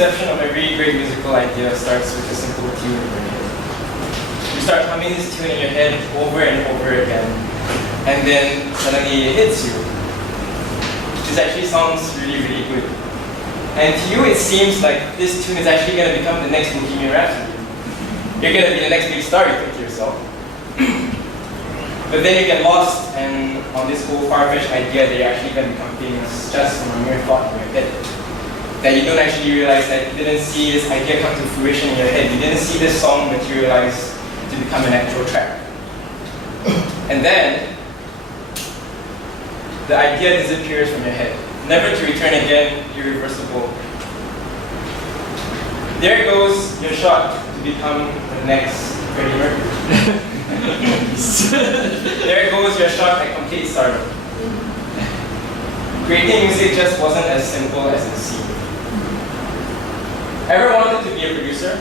misconception of every great musical idea starts with a simple tune in your head. You start humming this tune in your head over and over again, and then suddenly it hits you. This actually sounds really, really good. And to you, it seems like this tune is actually going to become the next Bohemian Rhapsody. You're going to be the next big star, you think to yourself. But then you get lost and on this whole far-fetched idea that you're actually going to become famous just from a mere thought in your head. That you don't actually realize that you didn't see this idea come to fruition in your head. You didn't see this song materialize to become an actual track. And then, the idea disappears from your head, never to return again, irreversible. There goes your shot to become the next Freddie Mercury. There goes your shot at complete stardom. Creating music just wasn't as simple as it seemed. Ever wanted to be a producer,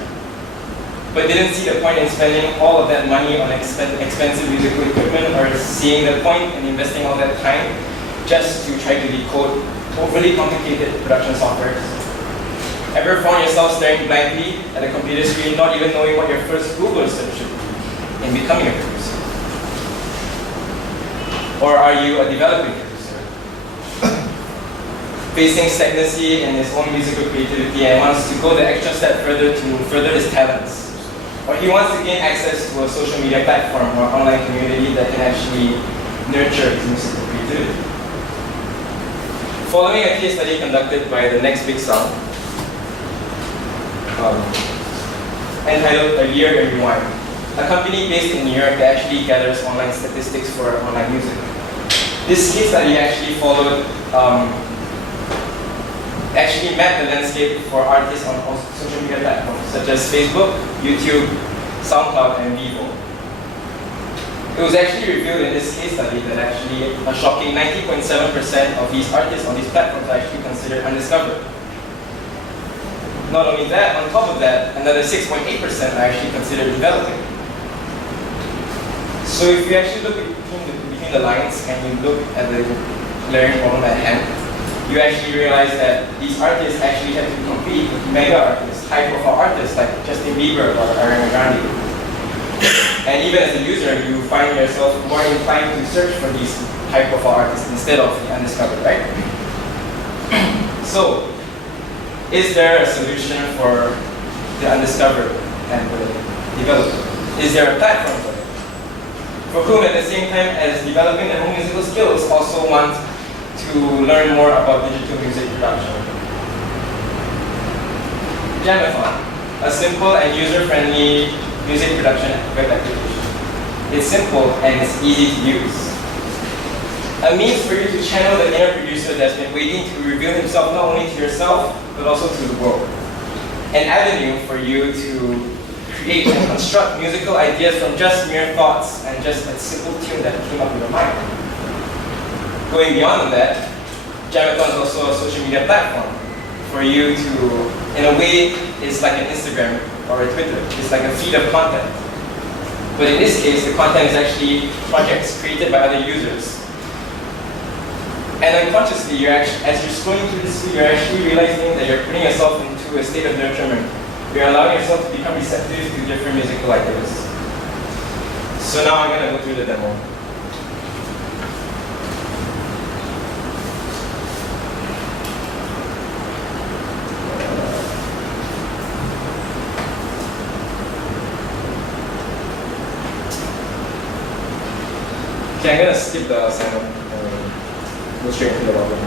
but didn't see the point in spending all of that money on expensive musical equipment, or seeing the point in investing all that time just to try to decode overly complicated production softwares? Ever found yourself staring blankly at a computer screen, not even knowing what your first Google search should be in becoming a producer? Or are you a developing producer? Facing stagnancy in his own musical creativity and wants to go the extra step further to further his talents. Or he wants to gain access to a social media platform or online community that can actually nurture his musical creativity. Following a case study conducted by the Next Big Sound, entitled A Year in Rewind, a company based in New York that actually gathers online statistics for online music. This case study actually followed actually mapped the landscape for artists on social media platforms such as Facebook, YouTube, SoundCloud, and Vivo. It was actually revealed in this case study that actually a shocking 90.7% of these artists on these platforms are actually considered undiscovered. Not only that, on top of that, another 6.8% are actually considered developing. So if you actually look between the lines and you look at the glaring problem at hand, you actually realize that these artists actually have to compete with mega artists, high-profile artists like Justin Bieber or Ariana Grande. And even as a user, you find yourself more inclined to search for these high-profile artists instead of the undiscovered, right? So, is there a solution for the undiscovered and the developed? Is there a platform for it? For whom, at the same time as developing their own musical skills, also want to learn more about digital music production. Jamathon, a simple and user-friendly music production web application. It's simple and it's easy to use. A means for you to channel the inner producer that's been waiting to reveal himself not only to yourself, but also to the world. An avenue for you to create and construct musical ideas from just mere thoughts and just a simple tune that came up in your mind. Going beyond that, Jamathon is also a social media platform for you to, in a way, it's like an Instagram or a Twitter. It's like a feed of content. But in this case, the content is actually projects created by other users. And unconsciously, as you're scrolling through this feed, you're actually realizing that you're putting yourself into a state of nurturement. You're allowing yourself to become receptive to different musical ideas. So now I'm going to go through the demo. Okay, I'm going to skip the sign up and go straight into the login.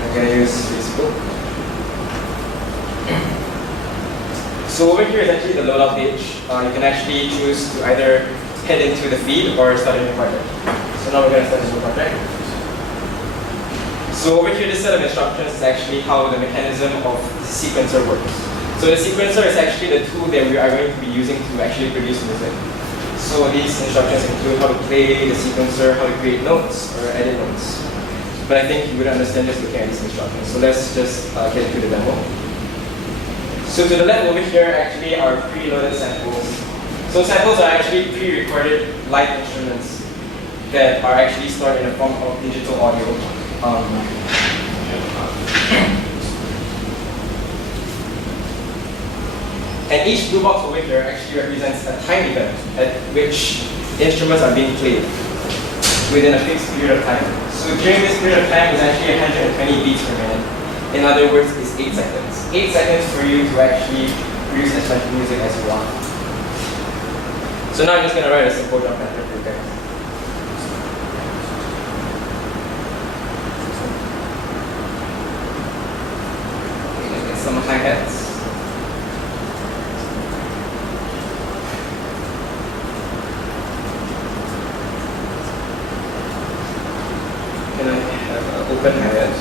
I'm going to use Facebook. So over here is actually the loadout page. You can actually choose to either head into the feed or start a new project. So now we're going to start a new project. So over here, this set of instructions is actually how the mechanism of the sequencer works. So the sequencer is actually the tool that we are going to be using to actually produce music. So these instructions include how to play the sequencer, how to create notes or edit notes. But I think you would understand just looking at these instructions. So let's just get into the demo. So to the left over here actually are preloaded samples. So samples are actually pre-recorded live instruments that are actually stored in the form of digital audio. And each blue box over here actually represents a time event at which instruments are being played within a fixed period of time. So during this period of time is actually 120 beats per minute. In other words, it's 8 seconds. 8 seconds for you to actually produce as much music as you want. So now I'm just going to write a simple drum pattern for you guys. Get some hi-hats. Can I have an open hi-hat?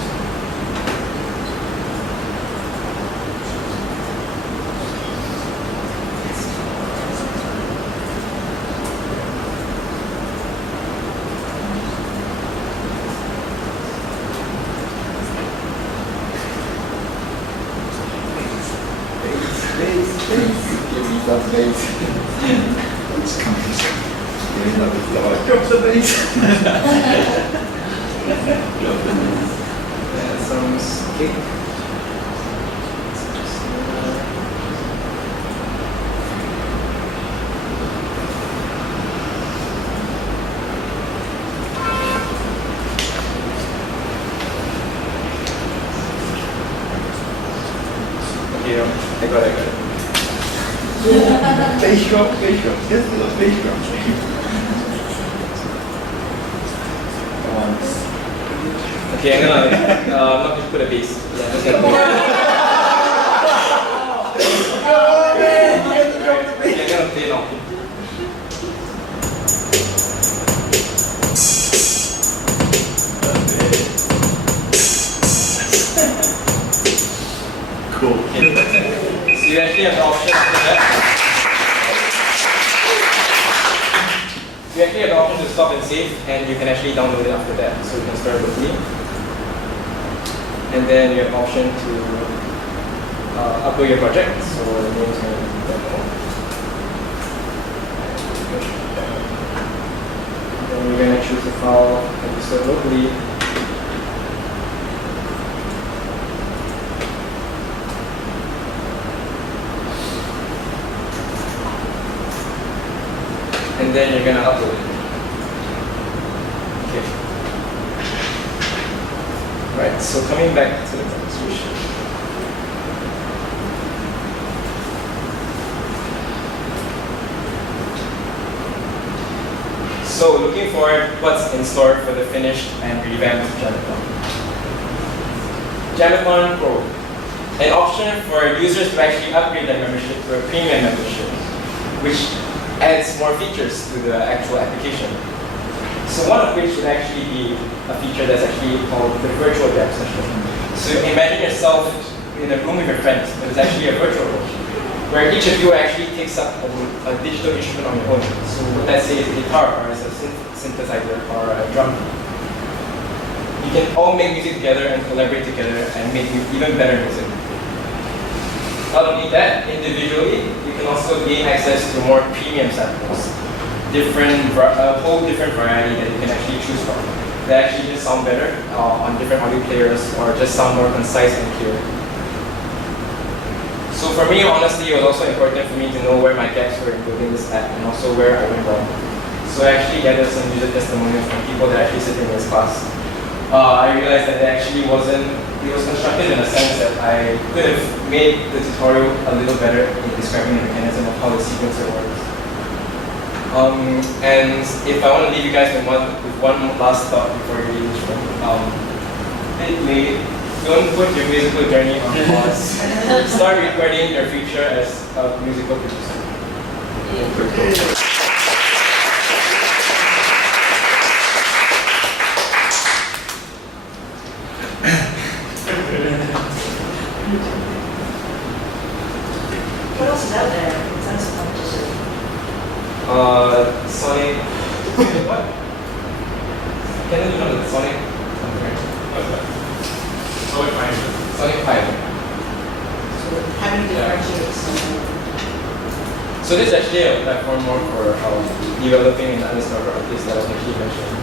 Some cake. Okay, I got it. Bass drum. Just a little bass drum. Okay, I'm not going to put a bass. Yeah, I'm just going to put I'm going to play now. Cool. So you actually have the option after that. You actually have the option to stop and save, and you can actually download it after that. So you can start locally. And then you have the option to upload your project. So the name is going to be demo. Then you're going to choose the file that you start locally. And then you're going to upload it. Okay. Right, so coming back to the demonstration. So looking forward, what's in store for the finished and revamped Jamathon. Jamathon Pro, an option for users to actually upgrade their membership to a premium membership, which adds more features to the actual application. So one of which would actually be a feature that's actually called the virtual jam session. So imagine yourself in a room with your friends, but it's actually a virtual room, where each of you actually takes up a digital instrument on your own. So let's say it's a guitar, or it's a synthesizer, or a drum. You can all make music together and collaborate together and make even better music. Not only that, individually, you can also gain access to more premium samples, a whole different variety that you can actually choose from. They actually just sound better on different audio players, or just sound more concise and clear. So for me, honestly, it was also important for me to know where my gaps were in building this app, and also where I went wrong. So I actually gathered some user testimonials from people that actually sit in this class. I realized that it was constructed in a sense that I could have made the tutorial a little better in describing the mechanism of how the sequencer works. And if I want to leave you guys with one last thought before you leave this room, don't put your musical journey on pause. Start recording your future as a musical producer. What else is out there besides competition? Sonic. What? Can you know the Sonic? Sonic 5. Sonic 5. So how do you differentiate something? So this is actually a platform more for developing and undiscovered artists that I was actually mentioning.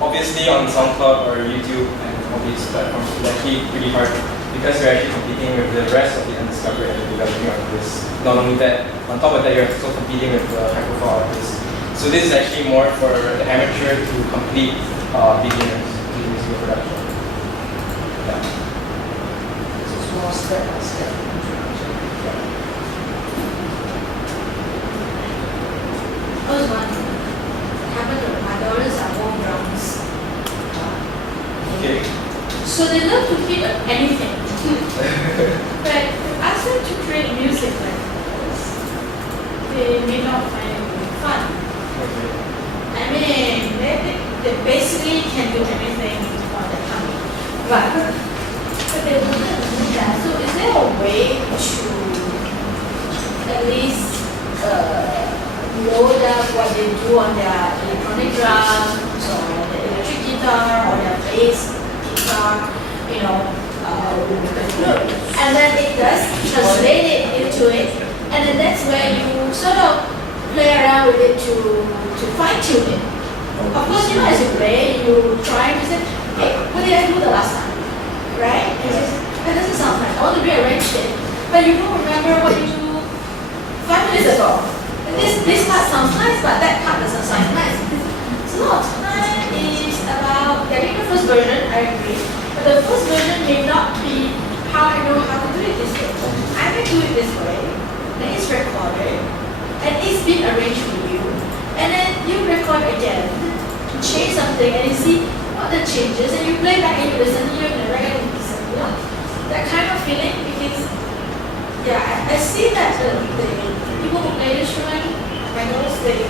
Obviously on SoundCloud or YouTube and all these platforms, it's actually pretty hard because you're actually competing with the rest of the undiscovered and the developing artists. Not only that, on top of that, you're also competing with the high-profile artists. So this is actually more for the amateur to complete beginners to musical production. Yeah. This is more step by step introduction. I was wondering, what happened to my daughters are all drums. Okay. So they love to hit anything. But ask them to create music like this, they may not find it really fun. Okay. I mean, they basically can do anything on the tongue. But they wouldn't do that. So is there a way to at least load up what they do on their electronic drums or their electric guitar or their bass guitar, you know, and then it does translate it into it, and then that's where you sort of play around with it to fine tune it. Of course, you know, as you play, you try to say, hey, what did I do the last time? Right? It just, that doesn't sound nice. I want to rearrange it. But you don't remember what you do 5 minutes ago. And this part sounds nice, but that part doesn't sound nice. So a lot of time is about getting the first version, I agree. But the first version may not be how I know how to do it this way. I may do it this way, then it's recorded, and it's been arranged for you. And then you record again, change something, and you see what the changes, and you play back and you listen, and you're like, that kind of feeling, because yeah, I see that the people who play instrument, my girls, they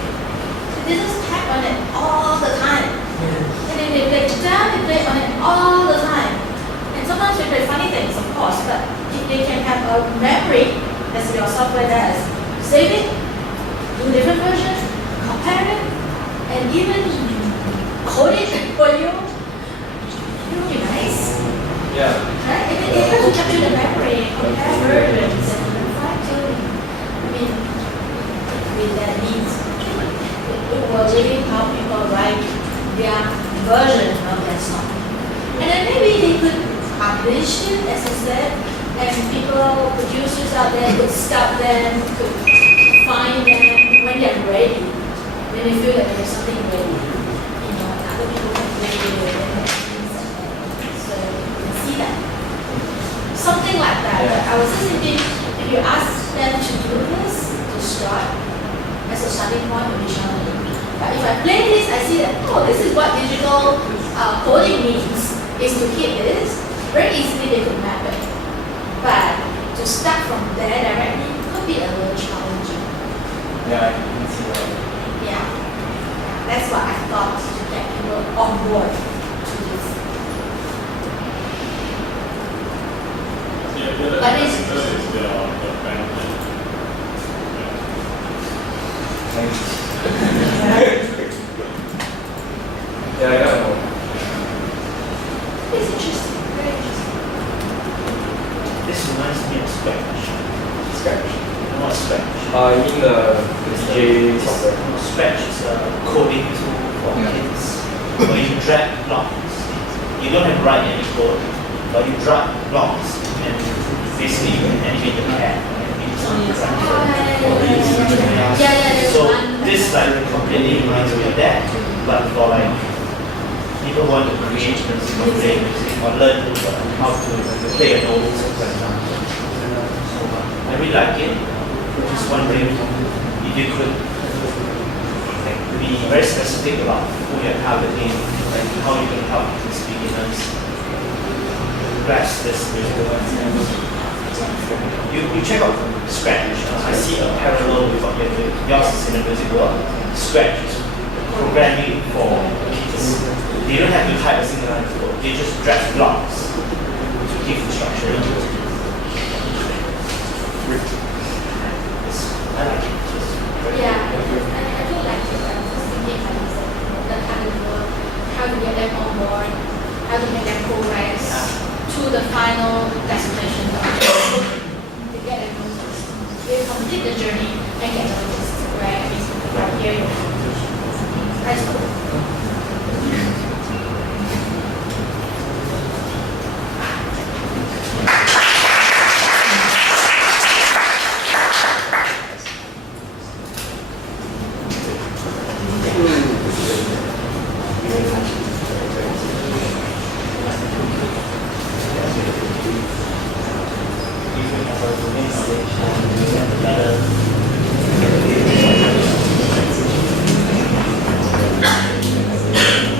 just tap on it all the time. And then they play guitar, they play on it all the time. And sometimes they play funny things, of course, but if they can have a memory, as your software does, save it, do different versions, compare it, and even code it for you, it would be nice. Yeah. Right? If it able to capture the memory, compare versions, and fine tuning, I mean, with that needs, it will really help people write their version of that song. And then maybe they could publish it, as I said, and people, producers out there could scout them, could find them when they're ready, when they feel that there's something ready. You know, other people can play with it, and things like that. So you can see that. Something like that. Yeah. I was just thinking, if you ask them to do this, to start, as a starting point, it will be challenging. But if I play this, I see that, oh, this is what digital coding means, is to hit this. Very easily they could map it. But to start from there directly could be a little challenging. Yeah, I can see that. Yeah. That's what I thought to get people on board to this. But it's Yeah, I know. It's interesting, very interesting. This reminds me of Scratch. Scratch. Not Scratch. You mean the DJ software? Scratch is a coding tool for kids. Where you drag blocks. You don't have to write any code, but you drag blocks and basically you can animate the cat. Yeah, So this like completely reminds me of that, but for like people who want to create music or play music or learn how to play a note, for example. So I really like it. Just wondering if you could like, be very specific about who you're targeting and how you can help these beginners grasp this musical concept. You check out Scratch. I see a parallel with what you're doing. Yours is in the music world. Scratch is programming for kids. They don't have to type a single line of code. They just drag blocks to give instruction. I like it. Yeah, I do like it. I was just thinking that kind of work, how to get them on board, how to make them progress to the final destination. To get them noticed. They complete the journey and get noticed. Right? Right here. That's cool. consuming knowledge and present the better